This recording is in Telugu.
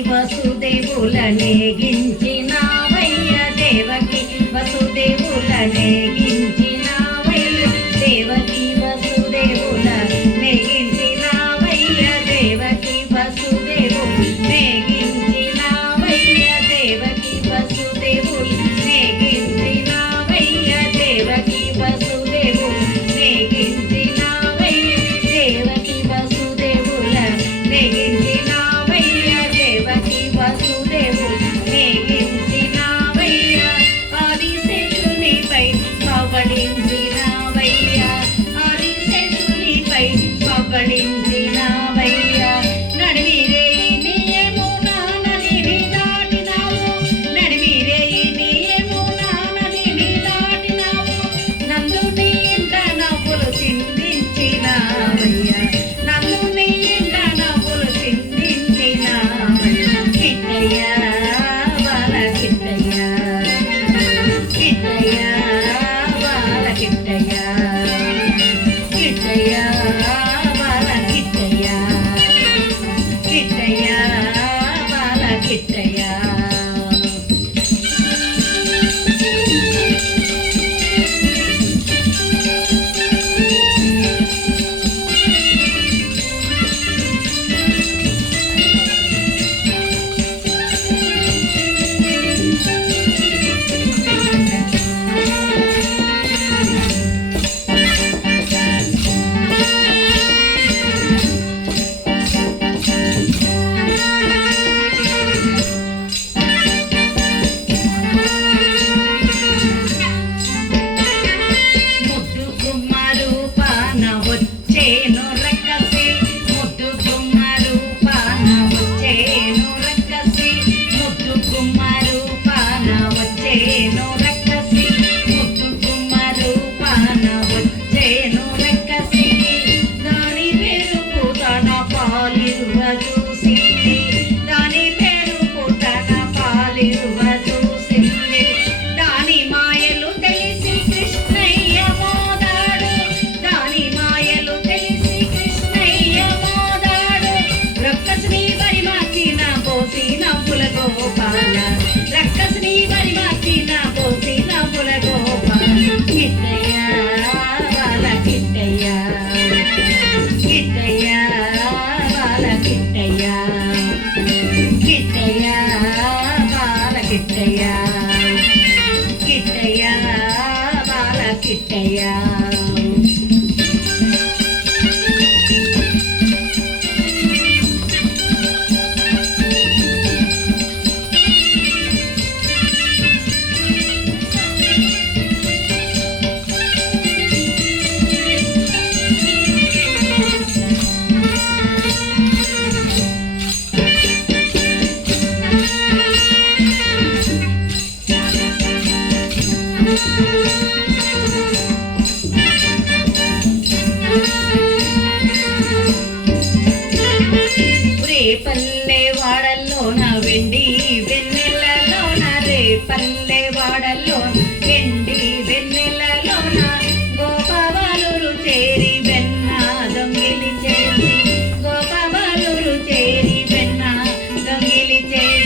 వసుదేవుల నేగించినావయ్య దేవకి వసుదేవుల నేగించినావయ్య దేవకి వసుదేవుల నేగించినావయ్య దేవకి వసుదేవుల నేగించినావయ్య దేవకి వసుదేవుల నేగించినావయ్య దేవకి వసుదేవుల నేగించినావయ్య దేవకి వసుదేవుల నేగించినావయ్య దేవకి వసుదేవుల నేగించినావయ్య ఆదిశేషునిపై పవళించినావయ్య ఆదిశేషునిపై పవళించినావయ్య నడిమిరేయి నీయమునా నదిని దాటినావు నడిమిరేయి నీయమునా నదిని దాటినావు నందు నీ ఇంట నవ్వులు చిందించినావయ్య నందు నీ ఇంట నవ్వులు చిందించినావయ్య కిట్టయ్య బాల కిట్టయ్య కిట్టయ్య బాల కిట్టయ్య కిట్టయ్య బాల కిట్టయ్య కిట్టయ్య బాల కిట్టయ్య ముద్దు గుమ్మ రూపాన వచ్చేను రక్కసి ముద్దు గుమ్మ రూపాన వచ్చేను రక్కసి ముద్దు గుమ్మ రూపాన వచ్చేను రక్కసి ముద్దు గుమ్మ రూపాన వచ్చేను రక్కసి దాని పేరుకు తన పాలిరువ చూసింది దాని పేరుకు తన పాలిరువ చూసింది దాని మాయలు తెలిసి కృష్ణయ్య మోదాడు దాని మాయలు తెలిసి కృష్ణయ్య మోదాడు రక్కసుని బరి మార్చిన పోసి నవ్వుల గోపాల రక్కసుని బరి మార్చిన పోసి నవ్వుల గోపాల కిట్టయ్య బాల కిట్టయ్య కిట్టయ్య బాల కిట్టయ్య కిట్టయ్య బాల కిట్టయ్య కిట్టయ్య బాల కిట్టయ్య రేపల్లె వాడల్లోన వెండి వెన్నెలలోన రేపల్లె వాడల్లోన వెండి వెన్నెలలోన గోపబాలురు చేరి వెన్న దొంగిలి చేసి గోపబాలురు చేరి వెన్న దొంగిలి చేసి